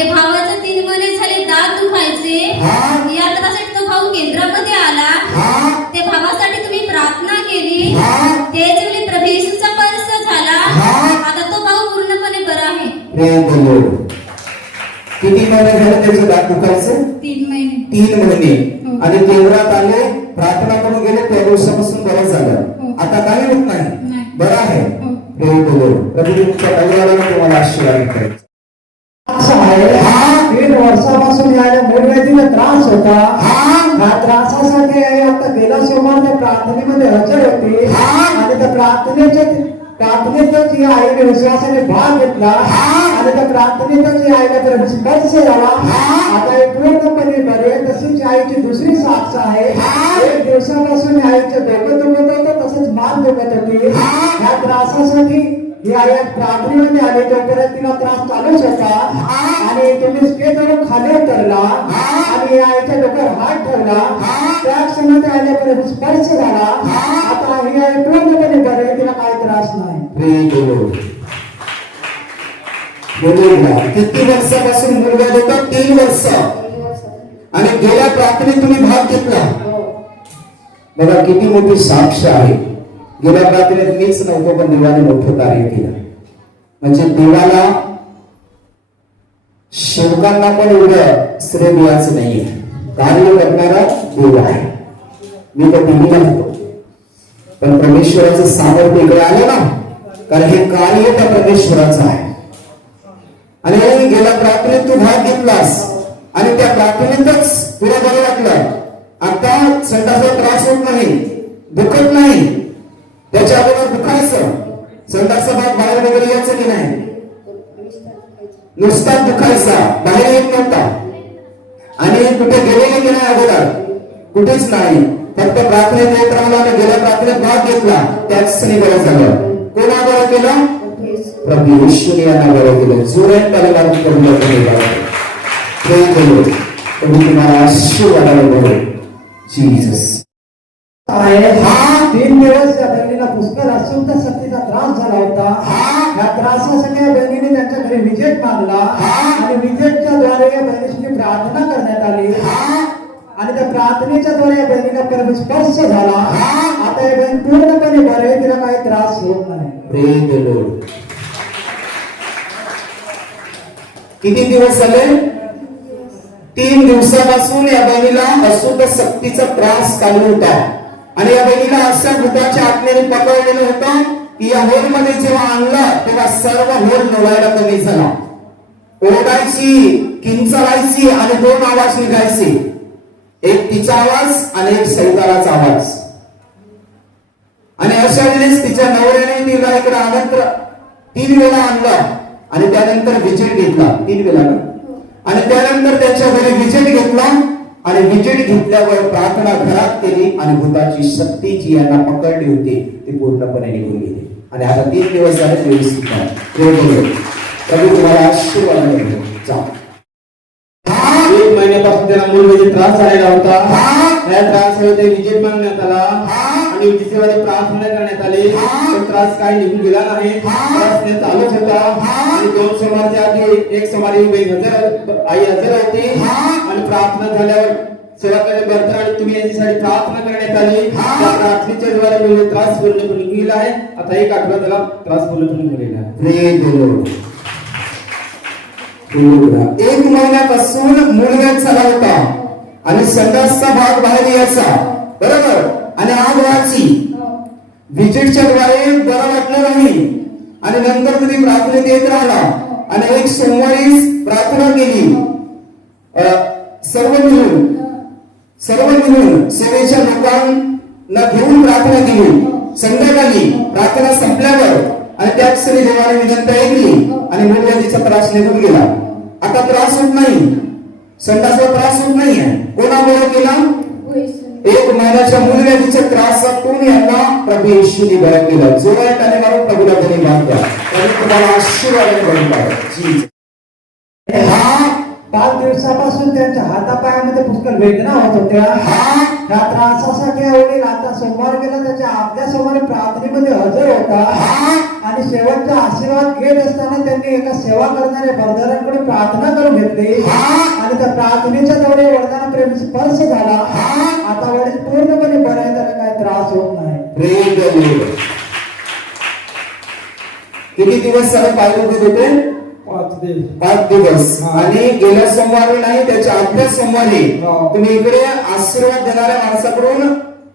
ते भावाचे 3 महिने झाले दात दुखायचे. या त्रासाठी तो भाऊ केंद्रामध्ये आला. ते भावासाठी तुम्ही प्रार्थना केली. तेच वेळी प्रभू येशूचा स्पर्श झाला. आता तो भाऊ पूर्णपणे बरा आहे. किती महिने झाले त्याचं दात दुखायचं? 3 महिने. 3 महिने. आणि केंद्रात आले, प्रार्थना करून गेले, त्या दिवसापासून बरं झालं. आता काही होत नाही, बरं आहे. प्रभू तुमच्या परिवाराला तुम्हाला आशीर्वाद करेल. असं आहे, 3 वर्षापासून याला मूळव्याधीला त्रास होता. ह्या त्रासासाठी आता गेल्या सोमवार त्या प्रार्थनेमध्ये हजर होती. आणि त्या प्रार्थनेतच या आईने विश्वासाने भाग घेतला. आणि त्या प्रार्थनेतच या आईला तर स्पर्श झाला. आता हे पूर्णपणे बरे. तशीच आईची दुसरी साक्ष आहे. 1 दिवसापासून आईचे डोकं दुखत होतं, तसंच मान दुखत होती. ह्या त्रासासाठी या प्रार्थनेमध्ये आले तोपर्यंत तिला त्रास चालूच होता. आणि तुम्ही स्टेजवरून खाली उतरला आणि आईच्या डोक्यावर हात ठेवला. त्या क्षणात आल्यापर्यंत स्पर्श झाला. आता ही आई पूर्णपणे बरे, तिला काही त्रास नाही. किती वर्षापासून मुलगा होता? 3 वर्ष. आणि गेल्या प्रार्थनेत तुम्ही भाग घेतला. बघा किती मोठी साक्ष आहे. गेल्या प्रार्थनेत मीच नव्हतो, पण देवाने मोठं कार्य केलं. म्हणजे देवाला सेवकांना पण एवढं श्रेय द्यायचं नाहीये. कार्य करणारा देव आहे. मी तर देवीला होतो, पण परमेश्वराचं सामर्थ्य इकडे आलं ना, कारण हे कार्य त्या परमेश्वराचं आहे. आणि गेल्या प्रार्थनेत तू भाग घेतलास आणि त्या प्रार्थनेतच तुला बरं वाटलं. आता संडासचा त्रास होत नाही, दुखत नाही. त्याच्या अगोदर दुखायचं, संडासचा भाग बाहेर वगैरे यायचं की नाही, नुसता दुखायचा, बाहेर येत नव्हता. आणि कुठे गेलेले की नाही अगोदर? कुठेच नाही. फक्त प्रार्थनेत येत राहिला आणि गेल्या प्रार्थनेत भाग घेतला, त्याच क्षणी बरं झालं. कोणा बरं केलं? प्रभू येशूने यांना बरं केलं. जोरात त्याला करून तुम्हाला आशीर्वादाला बरं. जीसस 3 दिवस या बहिणीला पुष्कळ अशुद्ध शक्तीचा त्रास झाला होता. या त्रासासाठी या बहिणीने त्यांच्या घरी विजेट मागला. आणि विजेटच्या द्वारे या बहिणीची प्रार्थना करण्यात आली. आणि त्या प्रार्थनेच्या द्वारे या बहिणीला परम स्पर्श झाला. आता या बहीण पूर्णपणे बरे, तिला काही त्रास होत नाही. किती दिवस झाले? 3 दिवसापासून या बहिणीला अशुद्ध शक्तीचा त्रास चालू होता. आणि या बहिणीला अशा भूताच्या आत्म्याने पकडलेलं होतं की या होल मध्ये जेव्हा आणलं तेव्हा सर्व होल नोवायला कमी झाला. ओरडायची, किंचाळायची आणि 2 आवाज निघायचे. एक तिचा आवाज आणि एक सैतानाचा आवाज. आणि अशा वेळेस तिच्या नवऱ्याने तिला इकडे आनंद 3 वेळा आणला. आणि त्यानंतर विजेट घेतला 3 वेळा. आणि त्यानंतर त्याच्या घरी विजेट घेतला. आणि विजेट घेतल्यावर प्रार्थना घरात केली. आणि भूताची शक्ती जी यांना पकडली होती ती पूर्णपणे निघून गेली. आणि आता 3 दिवस झाले व्यवस्थित प्रभू तुम्हाला आशीर्वाद मिळेल. जा. 1 महिन्यापासून त्याला मूलव्याधी त्रास झालेला होता. त्या त्रासामध्ये विजेट मागण्यात आला आणि विजेवादी प्रार्थना करण्यात आली. तो त्रास काही निघून गेला नाही. त्रास चालूच होता. आणि 2 सोमवारच्या आधी एक सोमवारी आई हजर होती. आणि प्रार्थना झाल्यावर सेवाकडे बर्तन आणि तुम्ही यांच्यासाठी प्रार्थना करण्यात आली. त्या प्रार्थनेच्या द्वारे म्हणजे त्रास पूर्णपणे गेला आहे. आता 1 आठवडा त्याला त्रास पूर्णपणे गेलेला आहे. 1 महिन्यापासून मूलव्याध झाला होता. आणि संडासचा भाग बाहेर यायचा, बरोबर. आणि आग व्हायची. विजेटच्या द्वारे बरं वाटलं नाही. आणि नंतर तुम्ही प्रार्थनेत येत राहिला. आणि 1 सोमवारी प्रार्थना केली. सर्व मिळून सेवेच्या लोकांना घेऊन प्रार्थना केली. संध्याकाळी प्रार्थना संपल्यावर आणि त्याच क्षणी देवाने विनंती ऐकली आणि मूलव्याधीचा त्रास निघून गेला. आता त्रास होत नाही, संडासचा त्रास होत नाहीये. कोणा बरं केला? 1 महिन्याच्या मूलव्याधीच्या त्रासातून यांना प्रभू येशूने बरं केलं. जोरात आणि मारून प्रभूला धन्यवाद द्या. तुम्हाला आशीर्वाद करून हा 5 दिवसापासून त्यांच्या हातापायामध्ये पुष्कळ वेदना होत होत्या. त्या त्रासासाठी वडील आता सोमवार गेला त्याच्या आपल्या समोर प्रार्थनेमध्ये हजर होता आणि शेवटचा आशीर्वाद घेत असताना त्यांनी एका सेवा करणाऱ्या ब्रदरांकडे प्रार्थना करून घेतली आणि त्या प्रार्थनेच्या द्वारे वडिलांना प्रेम स्पर्श झाला. आता वडील पूर्णपणे बरे आहेत, त्याला काही त्रास होत नाही. Praise the Lord. किती दिवस त्याला पाय दुखत होते? 5 दिवस. आणि गेल्या सोमवारी नाही त्याच्या आधल्या सोमवारी तुम्ही इकडे आशीर्वाद देणाऱ्या माणसाकडून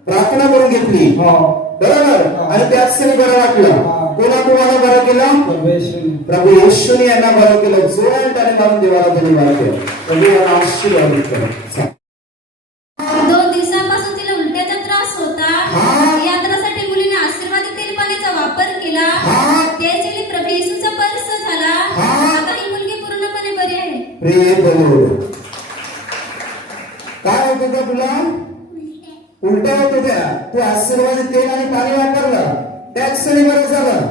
प्रार्थना करून घेतली, बरोबर? आणि त्याच क्षणी बरं वाटलं. कोणा तुम्हाला बरं केलं? प्रभू येशूने यांना बरं केलं. जोराने त्याने मारून देवाला धन्यवाद केला. प्रभू यांना आशीर्वाद केला. 2 दिवसांपासून तिला उलट्याचा त्रास होता. या त्रासासाठी मुलीने आशीर्वादी तेल पाण्याचा वापर केला. त्याच वेळी प्रभू येशूचा स्पर्श झाला. आता ही मुलगी पूर्णपणे बरी आहे. Praise the Lord. काय होत होतं तुला? उलट्या होत होत्या. तू आशीर्वाद तेल आणि पाणी वापरलं, त्याच क्षणी बरं झालं.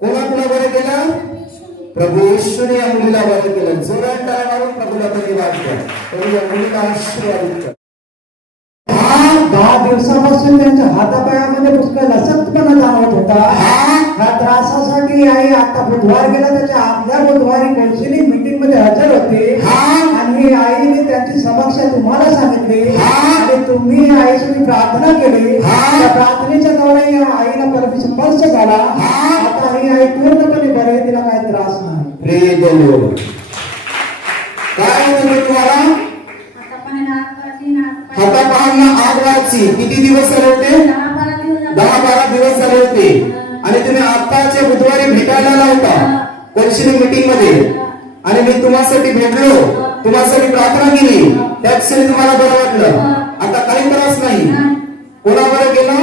कोणा तुला बरं केलं? प्रभू येशूने या मुलीला बरं केलं. जोरात टाळ्या मारून प्रभूला धन्यवाद द्या. प्रभू या मुलीला आशीर्वाद द्या. 10 दिवसापासून त्यांच्या हातापायामध्ये पुष्कळ लसतपणा जाणवत होता. ह्या त्रासासाठी आई आता बुधवार गेला त्याच्या आपल्या बुधवारी कौन्सिलिंग मीटिंग मध्ये हजर होते आणि आईने त्यांची समस्या तुम्हाला सांगितली आणि तुम्ही आईसाठी प्रार्थना केली. त्या प्रार्थनेच्या द्वारे या आईला स्पर्श झाला. आता ही आई पूर्णपणे बरी आहे, तिला काही त्रास नाही. Praise the Lord. काय होतं तुम्हाला? हातापायांना आग व्हायची. किती दिवस झाले होते? 10-12 दिवस झाले होते. आणि तुम्ही आताच्या बुधवारी भेटायला आला होता कौन्सिलिंग मीटिंग मध्ये आणि मी तुम्हासाठी भेटलो, तुम्हासाठी प्रार्थना केली. त्याच क्षणी तुम्हाला बरं वाटलं. आता काही त्रास नाही. कोणा बरं केलं?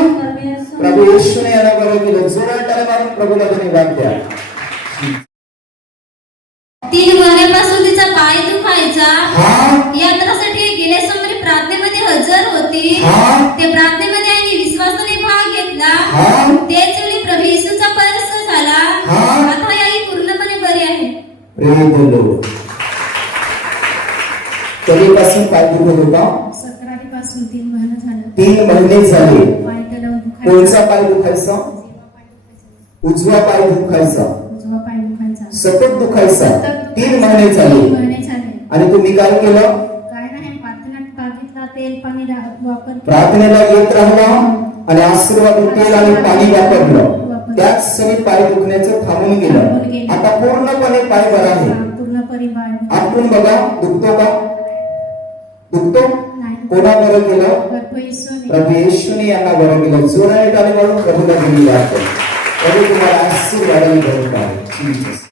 प्रभू येशूने याला बरं केलं. जोरात टाळ्या मारून प्रभूला धन्यवाद द्या. 3 महिन्यापासून तिचा पाय दुखायचा. या त्रासासाठी गेल्या सोमवारी प्रार्थनेमध्ये हजर होती. त्या प्रार्थनेमध्ये आईने विश्वासाने भाग घेतला. त्याच वेळी प्रभू येशूचा स्पर्श झाला. आता ही आई पूर्णपणे बरी आहे. Praise the Lord. कधीपासून पाय दुखत होता? 17 पासून 3 महिने झाले. 3 महिने झाले. पाय त्याला दुखायचा. कोणचा पाय दुखायचा? उजवा पाय दुखायचा. उजवा पाय दुखायचा. सतत दुखायचा. 3 महिने झाले. 3 महिने झाले. आणि तुम्ही काय केलं? काय नाही, प्रार्थनेत भागितला, तेल पाणी वापर. प्रार्थनेला येत राहिला आणि आशीर्वाद तेल आणि पाणी वापरलं. त्याच क्षणी पाय दुखण्याचं थांबून गेलं. आता पूर्णपणे पाय बरा आहे. पूर्णपणे पाय आपण बघा, दुखतो का? दुखतो? नाही. कोणा बरं केलं? प्रभू येशूने. प्रभू येशूने यांना बरं केलं. जोराने टाळी मारून प्रभूला धन्यवाद द्या. प्रभू तुम्हाला आशीर्वादाने भरून टाकेल. Jesus.